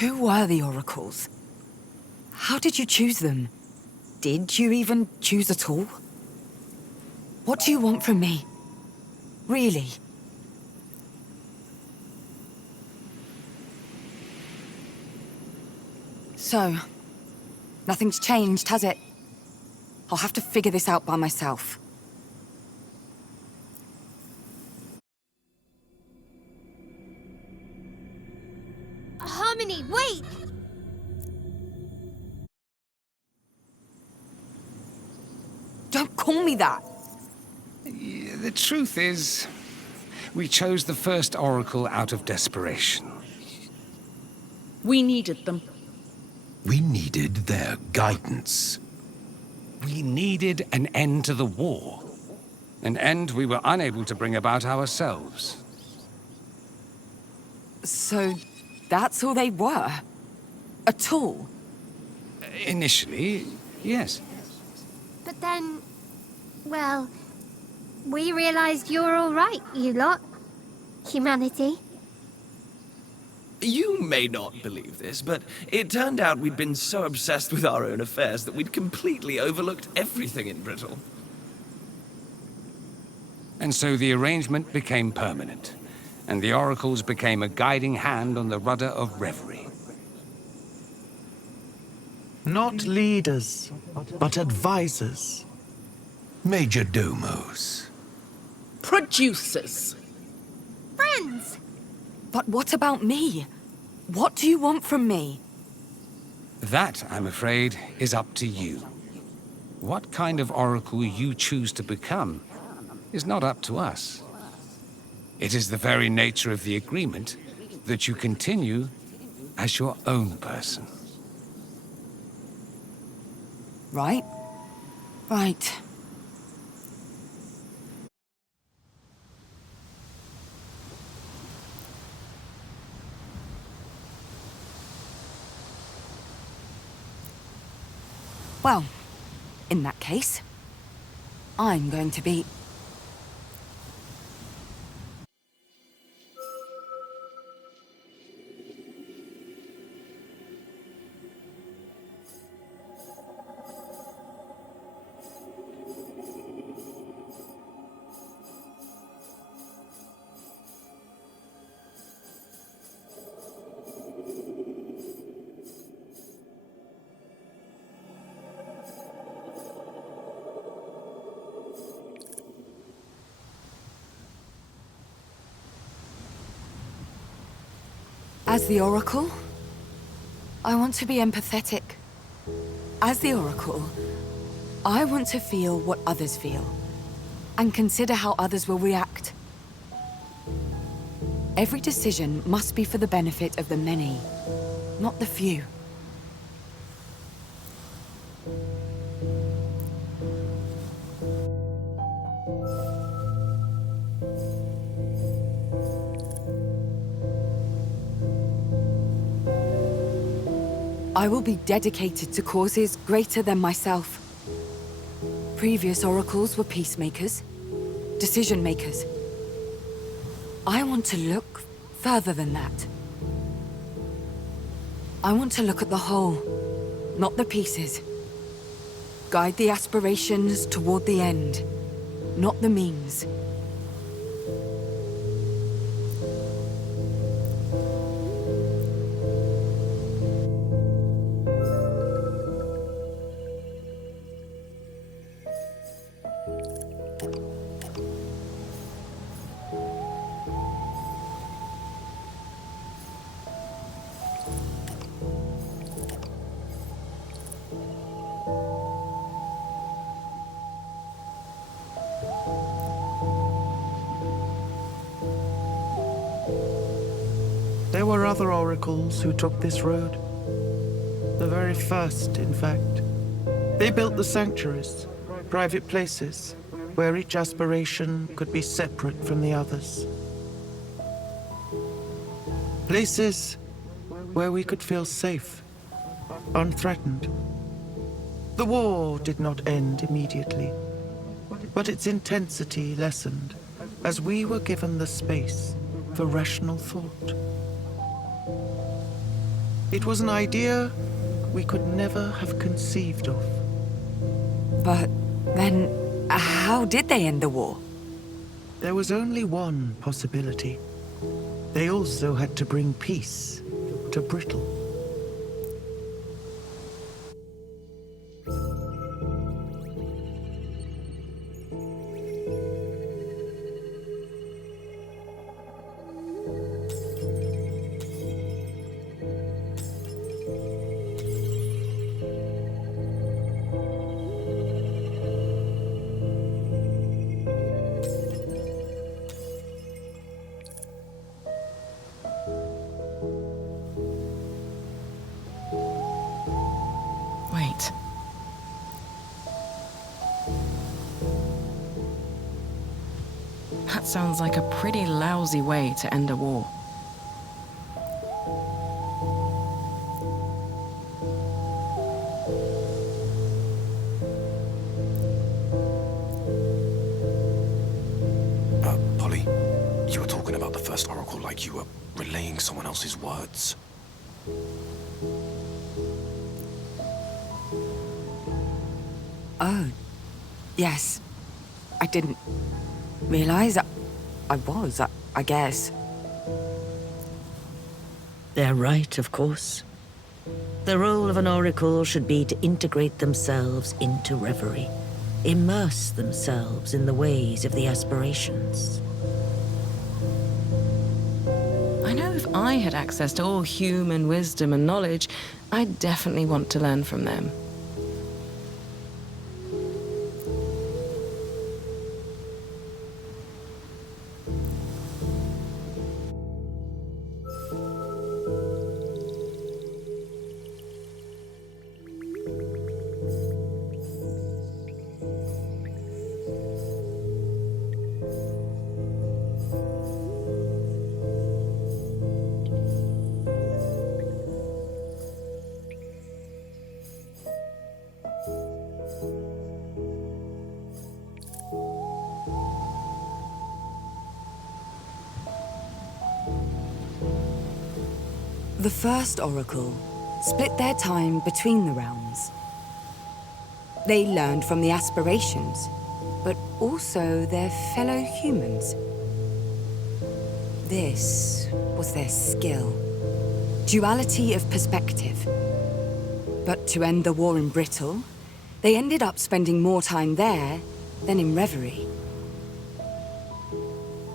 Who were the oracles? How did you choose them? Did you even choose at all? What do you want from me? Really? So, nothing's changed, has it? I'll have to figure this out by myself. Harmony, wait! Don't call me that! The truth is, we chose the first oracle out of desperation. We needed them. We needed their guidance. We needed an end to the war. An end we were unable to bring about ourselves. So, that's all they were? A tool? Initially, yes. But then, well, we realized you're all right, you lot. Humanity. You may not believe this, but it turned out we'd been so obsessed with our own affairs that we'd completely overlooked everything in Brittle. And so the arrangement became permanent, and the oracles became a guiding hand on the rudder of Reverie. Not leaders, but advisors. Major domos. Producers. Friends! But what about me? What do you want from me? That, I'm afraid, is up to you. What kind of oracle you choose to become is not up to us. It is the very nature of the agreement that you continue as your own person. Right? Right. Well, in that case, I'm going to be... As the Oracle, I want to be empathetic. As the Oracle, I want to feel what others feel, and consider how others will react. Every decision must be for the benefit of the many, not the few. I will be dedicated to causes greater than myself. Previous oracles were peacemakers, decision-makers. I want to look further than that. I want to look at the whole, not the pieces. Guide the aspirations toward the end, not the means. There were other oracles who took this road. The very first, in fact. They built the sanctuaries, private places, where each aspiration could be separate from the others. Places where we could feel safe, unthreatened. The war did not end immediately, but its intensity lessened as we were given the space for rational thought. It was an idea we could never have conceived of. But then, how did they end the war? There was only one possibility. They also had to bring peace to Brittle. Wait. That sounds like a pretty lousy way to end a war. Polly, you were talking about the first oracle like you were relaying someone else's words. Oh, yes. I didn't realize I was, I guess. They're right, of course. The role of an oracle should be to integrate themselves into Reverie, immerse themselves in the ways of the aspirations. I know if I had access to all human wisdom and knowledge, I'd definitely want to learn from them. The first oracle split their time between the realms. They learned from the aspirations, but also their fellow humans. This was their skill. Duality of perspective. But to end the war in Brittle, they ended up spending more time there than in Reverie.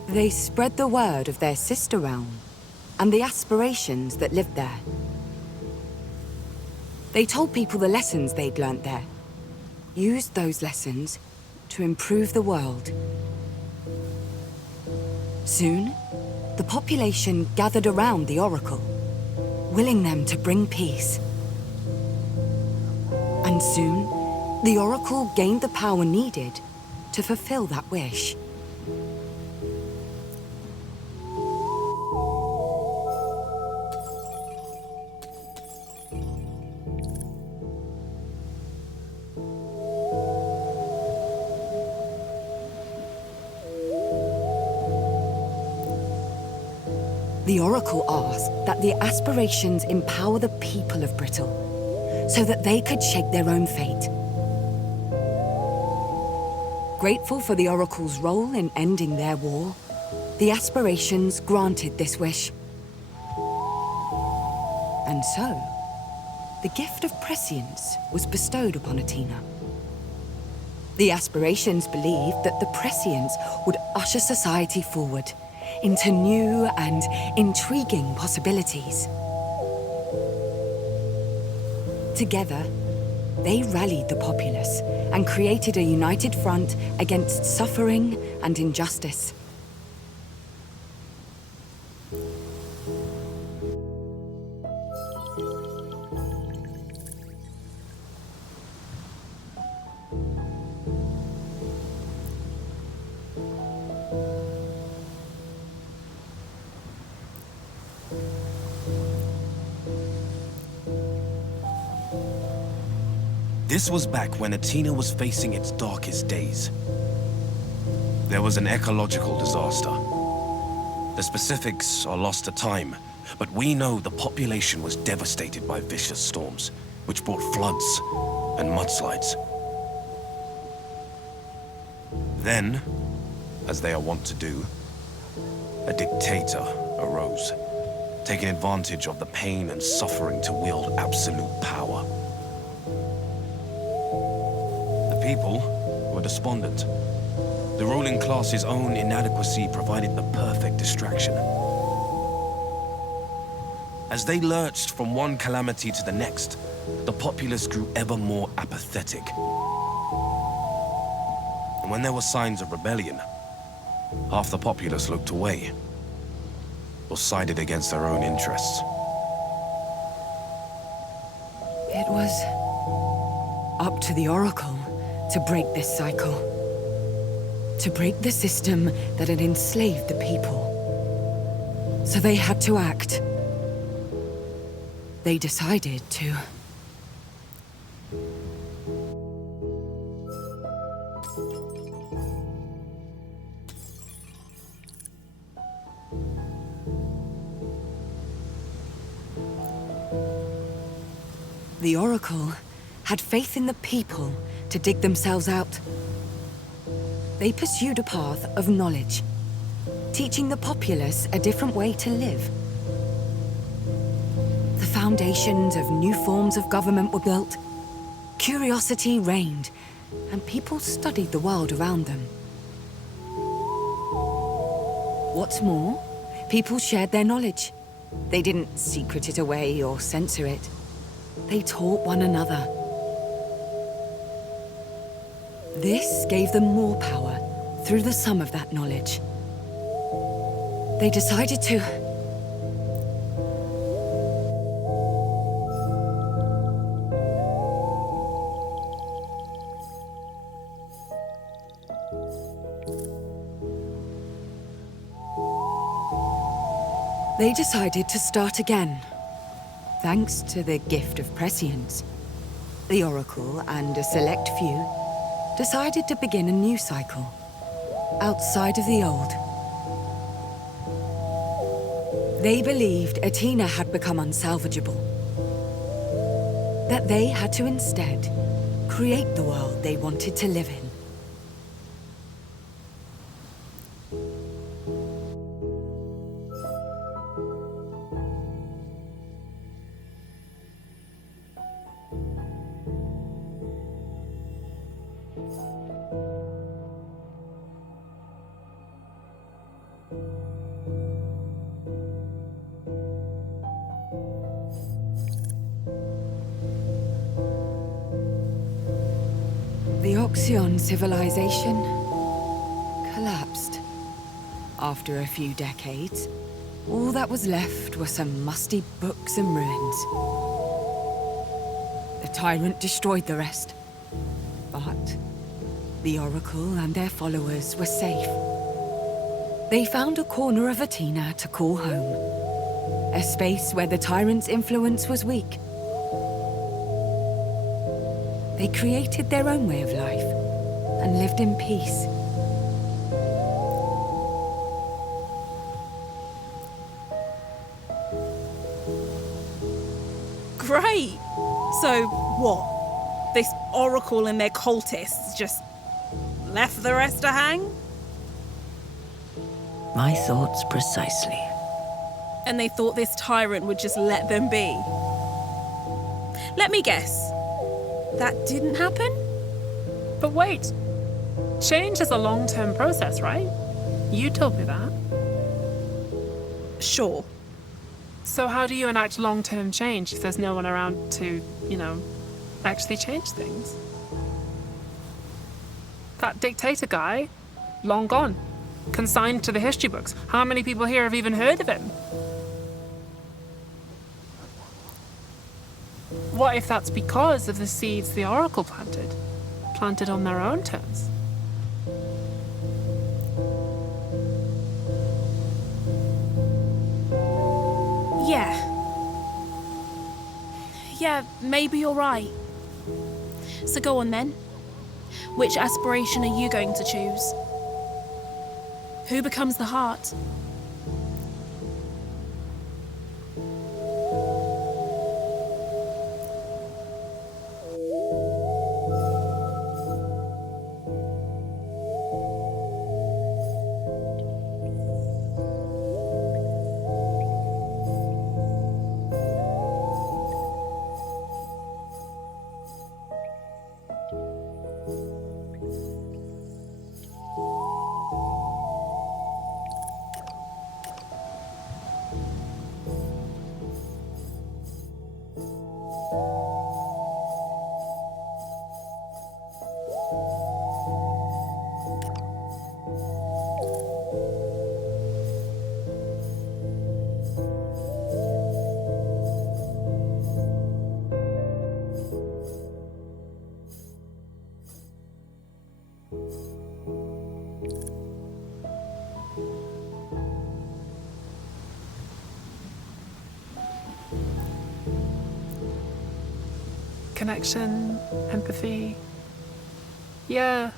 They spread the word of their sister realm and the aspirations that lived there. They told people the lessons they'd learnt there, used those lessons to improve the world. Soon, the population gathered around the Oracle, willing them to bring peace. And soon, the Oracle gained the power needed to fulfill that wish. The Oracle asked that the aspirations empower the people of Brittle, so that they could shape their own fate. Grateful for the Oracle's role in ending their war, the aspirations granted this wish. And so, the gift of prescience was bestowed upon Athena. The aspirations believed that the prescience would usher society forward into new and intriguing possibilities. Together, they rallied the populace and created a united front against suffering and injustice. This was back when Athena was facing its darkest days. There was an ecological disaster. The specifics are lost to time, But we know the population was devastated by vicious storms, which brought floods and mudslides. Then, as they are wont to do, a dictator arose, taking advantage of the pain and suffering to wield absolute power. The people were despondent. The ruling class's own inadequacy provided the perfect distraction. As they lurched from one calamity to the next, the populace grew ever more apathetic. And when there were signs of rebellion, half the populace looked away, or sided against their own interests. It was up to the Oracle to break this cycle. To break the system that had enslaved the people. So they had to act. They decided to. The Oracle had faith in the people to dig themselves out. They pursued a path of knowledge, teaching the populace a different way to live. The foundations of new forms of government were built, curiosity reigned, and people studied the world around them. What's more, people shared their knowledge. They didn't secret it away or censor it. They taught one another. This gave them more power through the sum of that knowledge. They decided to... They decided to start again, thanks to the gift of prescience. The Oracle and a select few decided to begin a new cycle, outside of the old. They believed Athena had become unsalvageable. That they had to instead create the world they wanted to live in. The Oxion civilization collapsed. After a few decades, all that was left were some musty books and ruins. The tyrant destroyed the rest, but the Oracle and their followers were safe. They found a corner of Athena to call home, a space where the tyrant's influence was weak. They created their own way of life and lived in peace. Great! So, what? This Oracle and their cultists just left the rest to hang? My thoughts precisely. And they thought this tyrant would just let them be? Let me guess. That didn't happen? But wait, change is a long-term process, right? You told me that. Sure. So how do you enact long-term change if there's no one around to, actually change things? That dictator guy, long gone. Consigned to the history books. How many people here have even heard of him? What if that's because of the seeds the Oracle planted? Planted on their own terms? Yeah, maybe you're right. So go on then. Which aspiration are you going to choose? Who becomes the heart? connection, empathy. Yeah.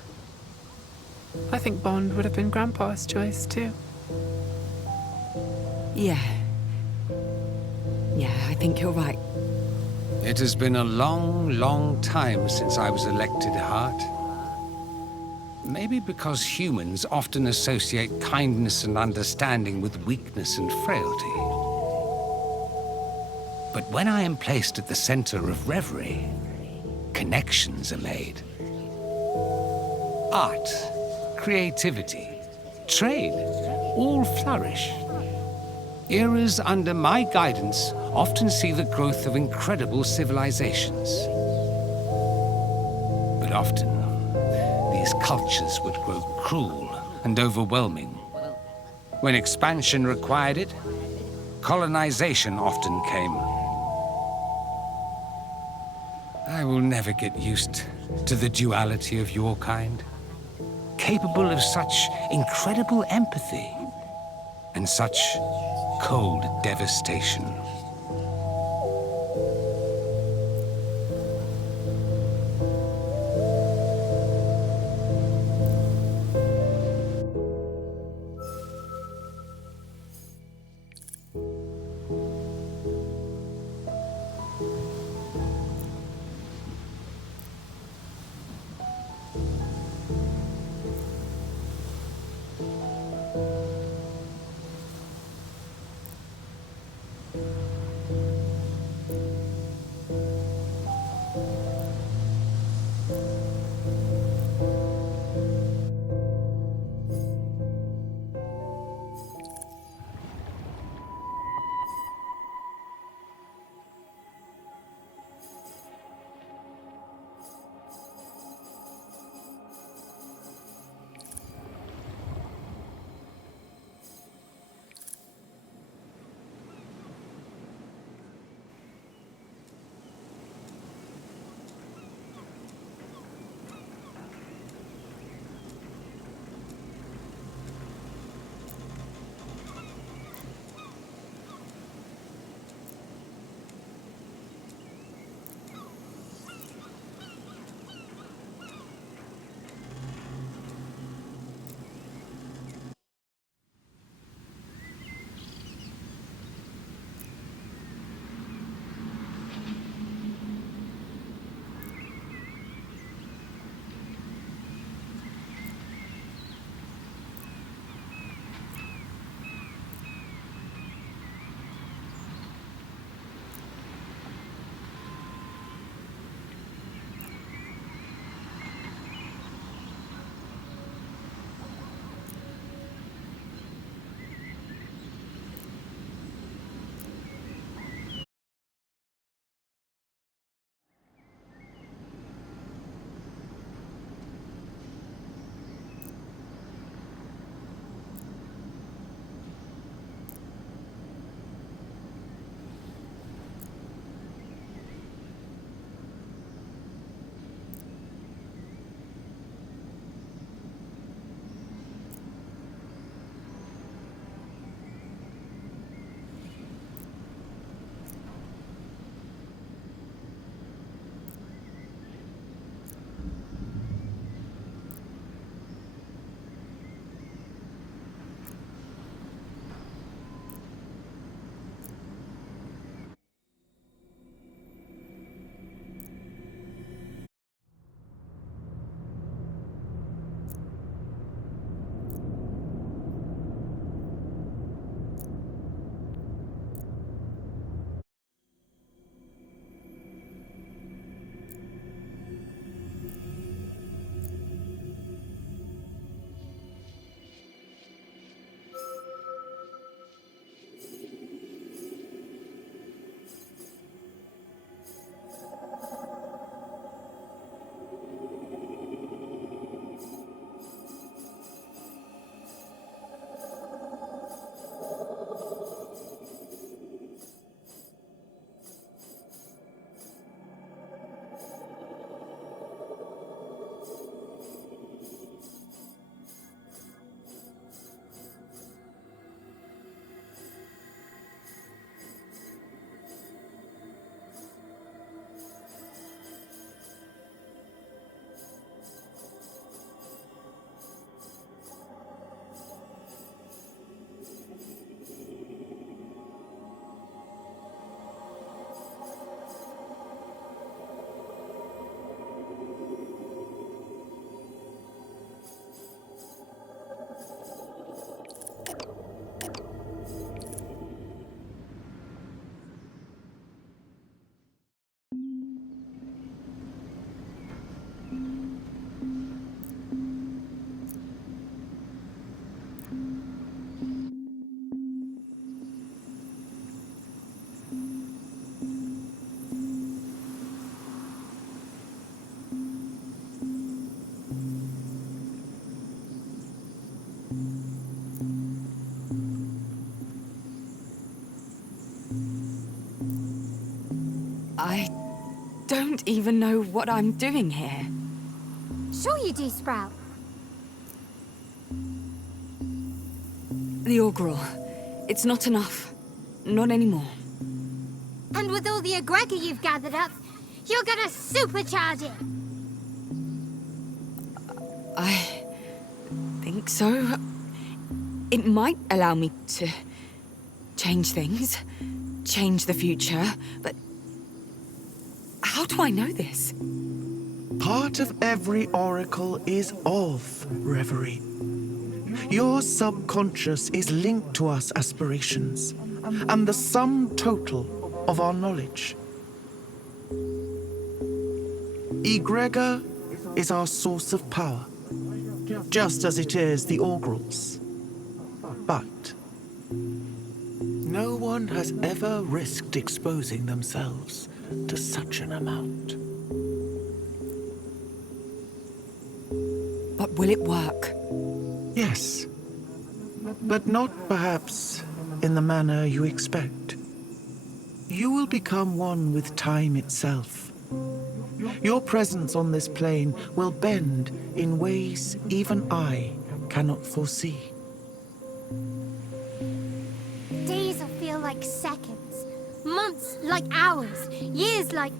I think Bond would have been Grandpa's choice, too. Yeah. Yeah, I think you're right. It has been a long, long time since I was elected heart. Maybe because humans often associate kindness and understanding with weakness and frailty. But when I am placed at the center of Reverie, connections are made. Art, creativity, trade, all flourish. Eras under my guidance often see the growth of incredible civilizations. But often, these cultures would grow cruel and overwhelming. When expansion required it, colonization often came. I will never get used to the duality of your kind, capable of such incredible empathy and such cold devastation. I don't even know what I'm doing here. Sure you do, Sprout. The Augural. It's not enough. Not anymore. And with all the egregor you've gathered up, you're gonna supercharge it! I think so. It might allow me to change things, change the future, but how do I know this? Part of every oracle is of Reverie. Your subconscious is linked to us aspirations, and the sum total of our knowledge. Egregor is our source of power, just as it is the Augurals. But no one has ever risked exposing themselves to such an amount. But will it work? Yes, but not perhaps in the manner you expect. You will become one with time itself. Your presence on this plane will bend in ways even I cannot foresee. Days will feel like seconds, months like hours, years like...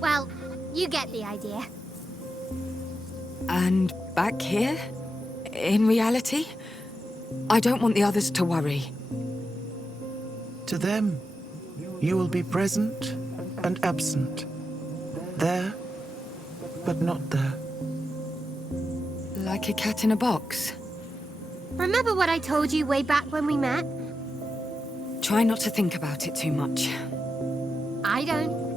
well, you get the idea. And back here? In reality? I don't want the others to worry. To them, you will be present and absent. There, but not there. Like a cat in a box. Remember what I told you way back when we met? Try not to think about it too much. I don't.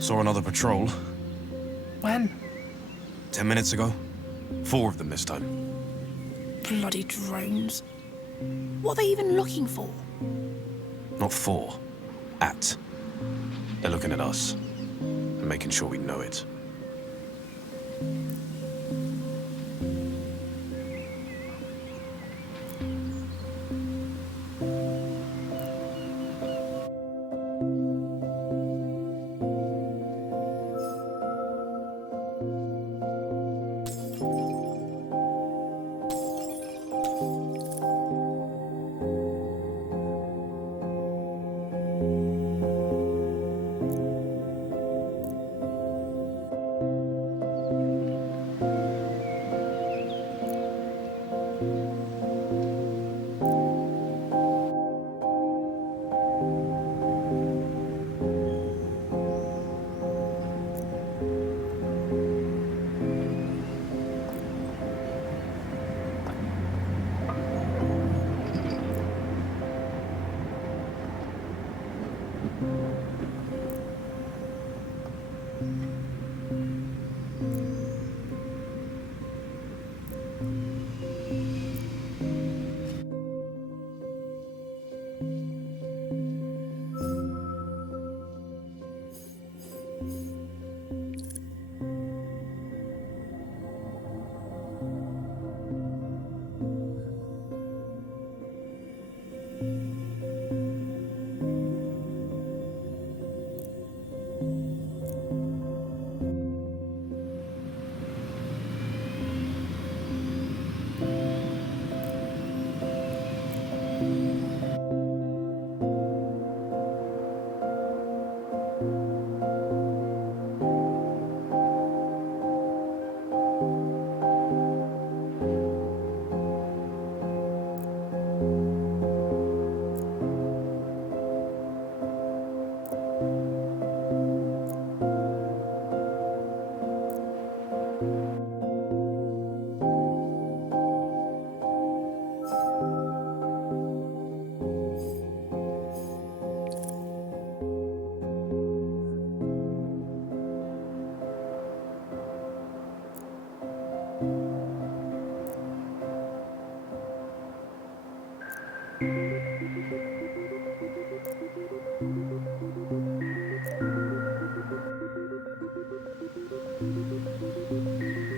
Saw another patrol. When? 10 minutes ago. 4 of them this time. Bloody drones. What are they even looking for? Not for. At. They're looking at us. And making sure we know it.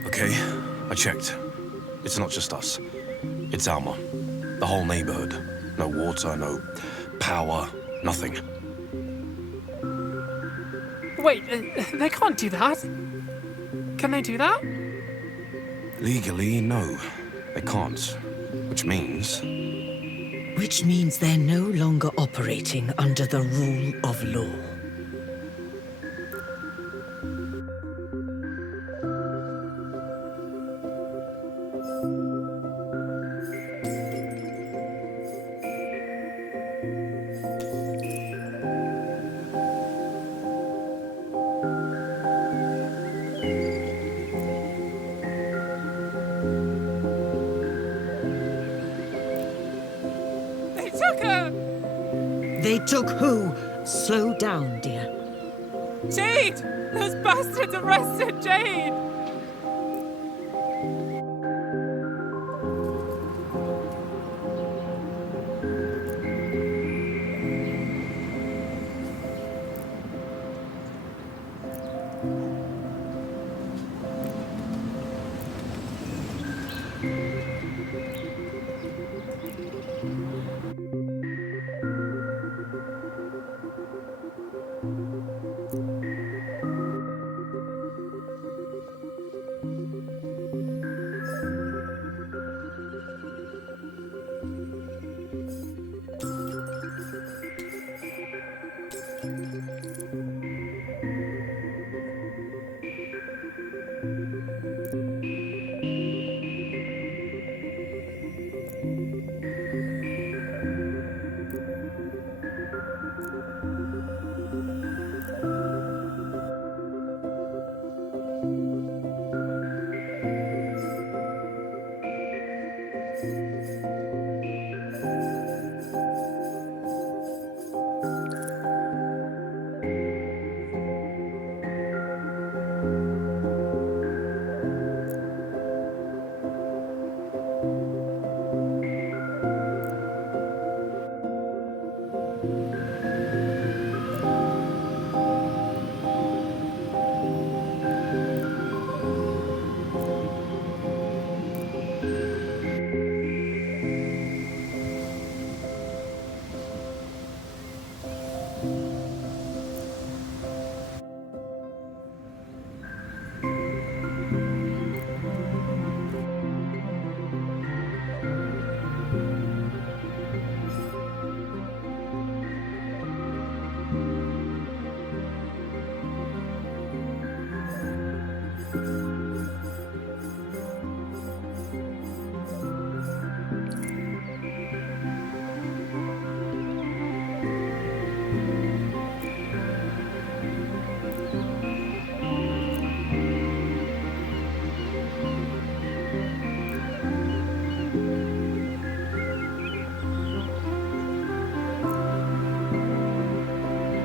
Okay, I checked. It's not just us. It's Alma. The whole neighborhood. No water, no power, nothing. Wait, they can't do that. Can they do that? Legally, no. They can't. Which means... Which means they're no longer operating under the rule of law. They took her! They took who? Slow down, dear. Jade! Those bastards arrested Jade!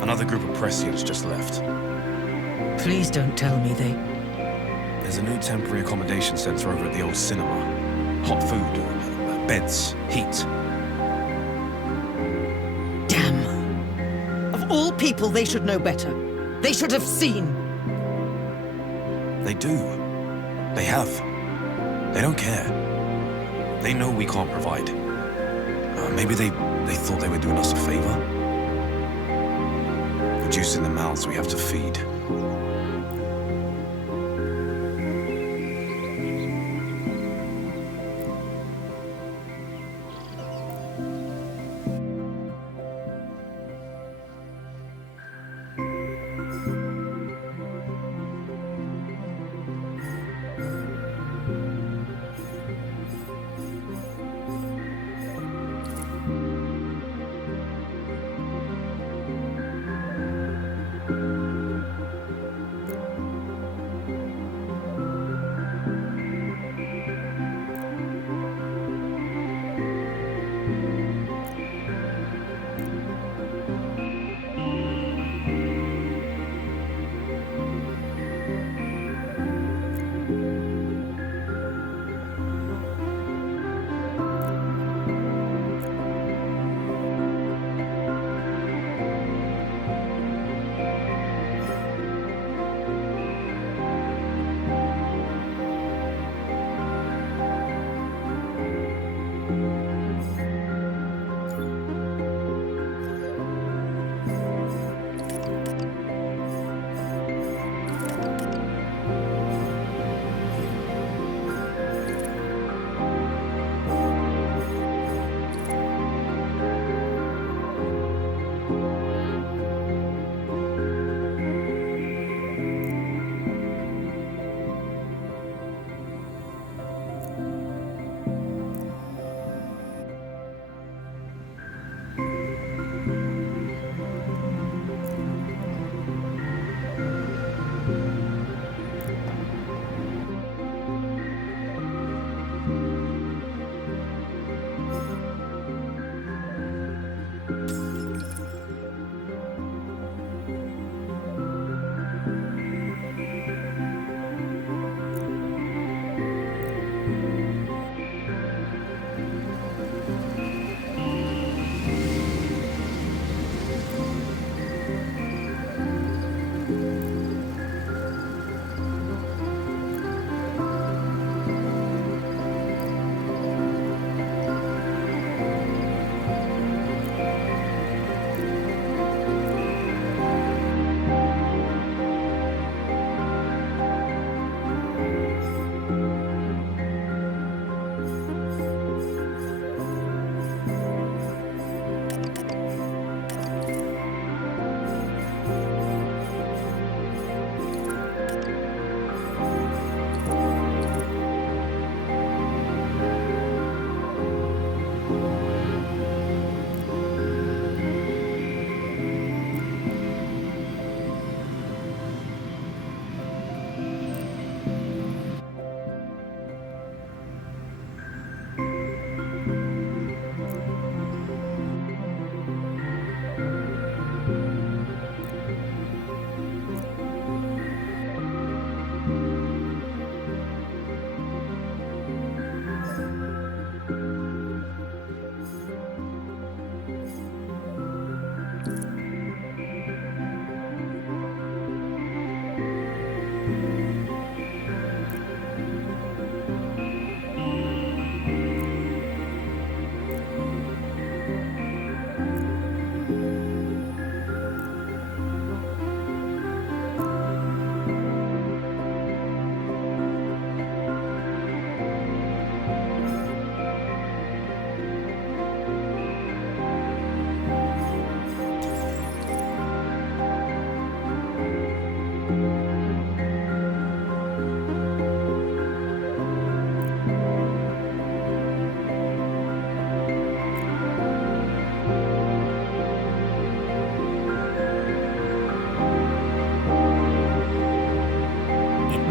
Another group of Prescients just left. Please don't tell me they... There's a new temporary accommodation center over at the old cinema. Hot food, beds, heat. Damn. Of all people, they should know better. They should have seen. They do. They have. They don't care. They know we can't provide. Maybe they thought they were doing us a favor? Reducing the mouths we have to feed.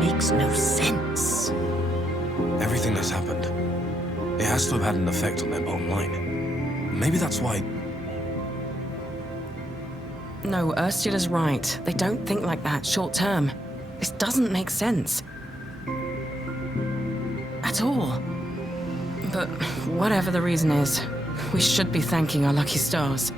makes no sense. Everything that's happened, it has to have had an effect on their bottom line. Maybe that's why... No, Ursula's right. They don't think like that short term. This doesn't make sense. At all. But whatever the reason is, we should be thanking our lucky stars.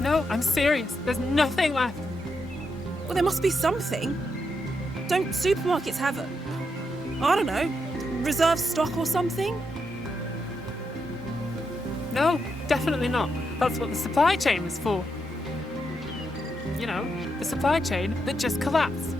No, I'm serious. There's nothing left. Well, there must be something. Don't supermarkets have a... I don't know, reserve stock or something? No, definitely not. That's what the supply chain was for. You know, the supply chain that just collapsed.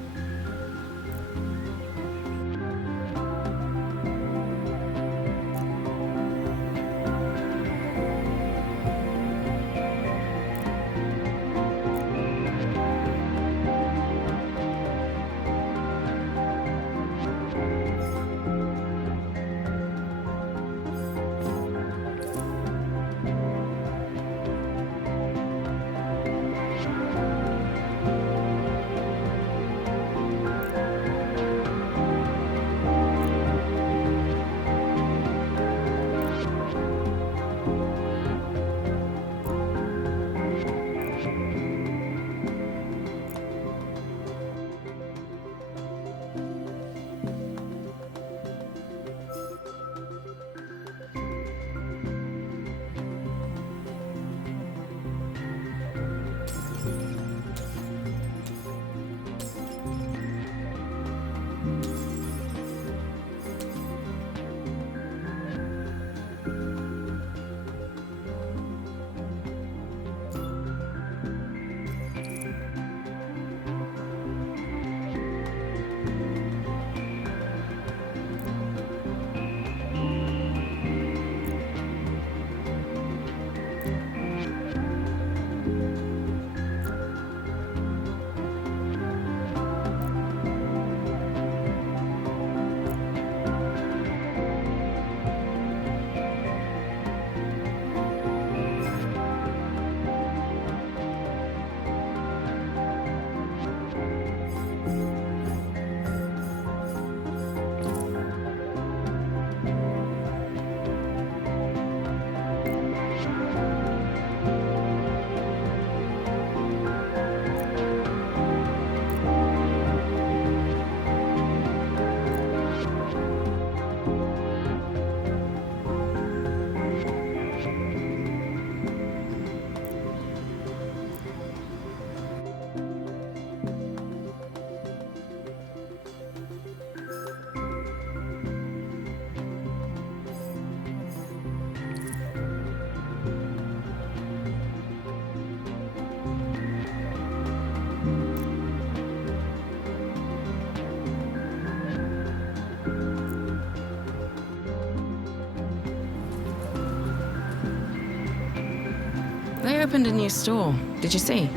They opened a new store. Did you see?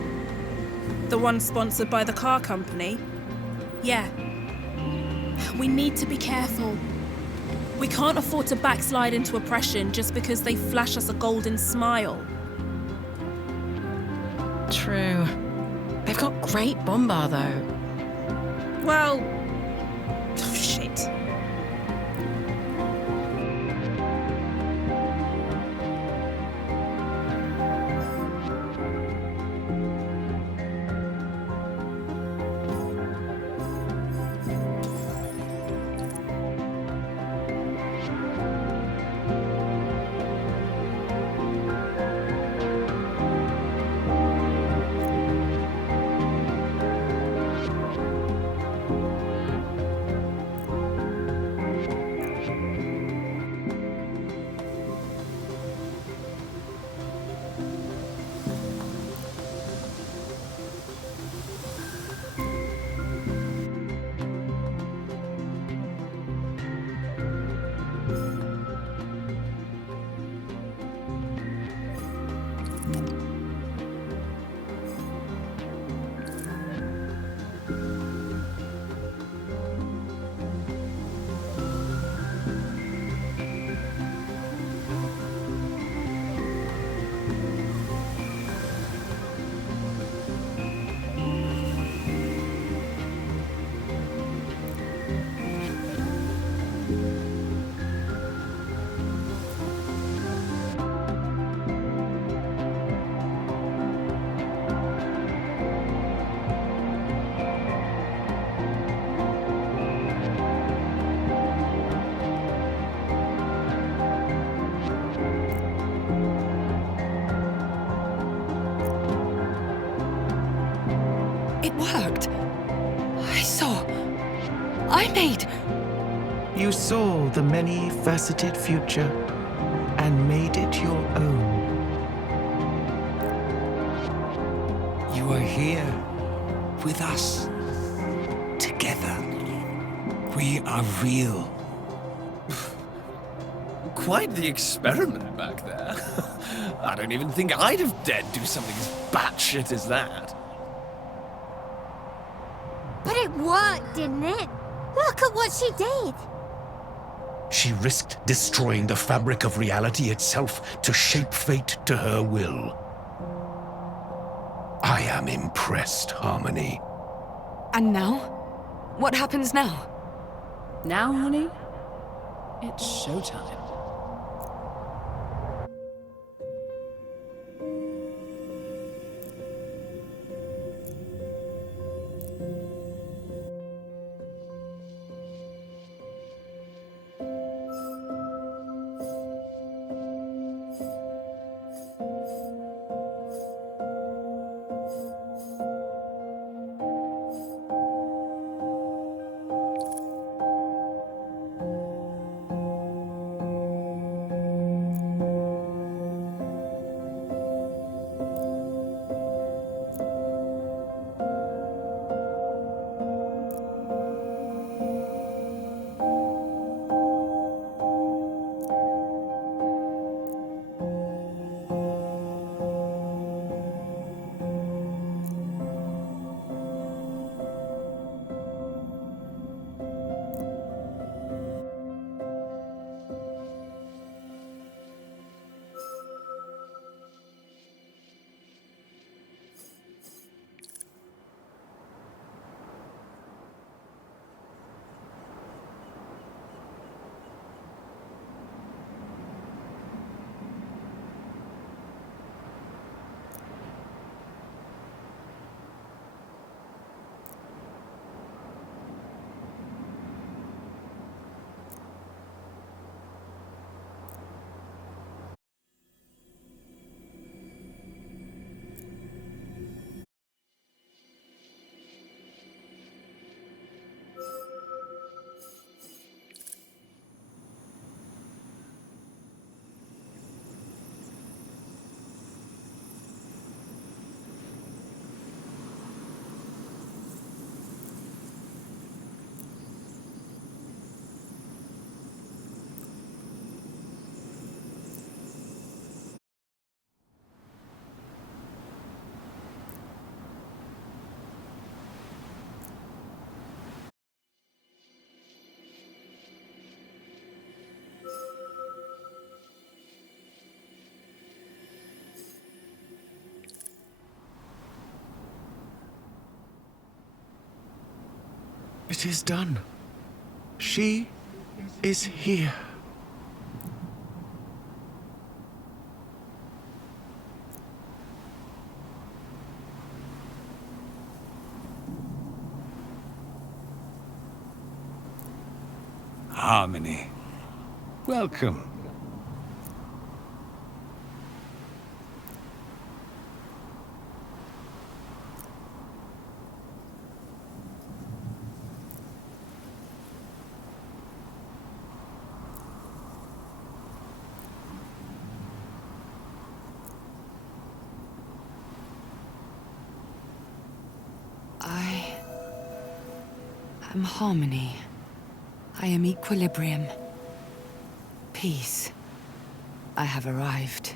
The one sponsored by the car company? Yeah. We need to be careful. We can't afford to backslide into oppression just because they flash us a golden smile. True. They've got great bombar, though. Well... shit. It worked. I saw. I made. You saw the many-faceted future and made it your own. You are here with us. Together. We are real. Quite the experiment back there. I don't even think I'd have dared do something as batshit as that. But it worked, didn't it? Look at what she did. She risked destroying the fabric of reality itself to shape fate to her will. I am impressed, Harmony. And now? What happens now? Now, honey, it's showtime. It is done. She is here. Harmony. Welcome. I am harmony. I am equilibrium. Peace. I have arrived.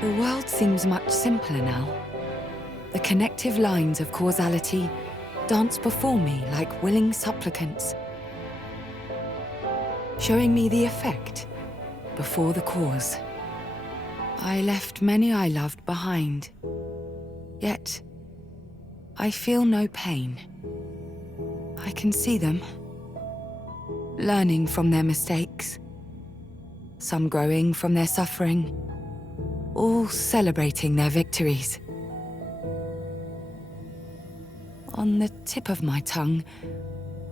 The world seems much simpler now. The connective lines of causality dance before me like willing supplicants, showing me the effect before the cause. I left many I loved behind, yet I feel no pain. I can see them, learning from their mistakes, some growing from their suffering, all celebrating their victories. On the tip of my tongue,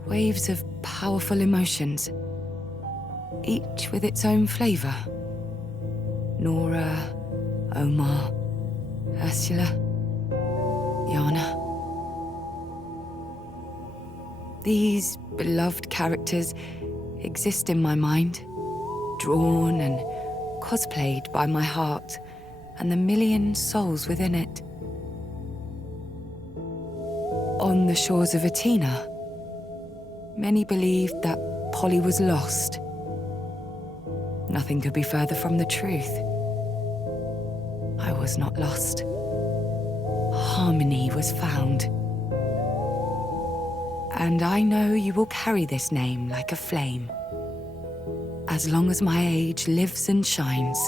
waves of powerful emotions, each with its own flavor. Nora, Omar, Ursula, Yana. These beloved characters exist in my mind, drawn and cosplayed by my heart and the million souls within it. On the shores of Athena, many believed that Polly was lost. Nothing could be further from the truth. I was not lost. Harmony was found. And I know you will carry this name like a flame, as long as my age lives and shines.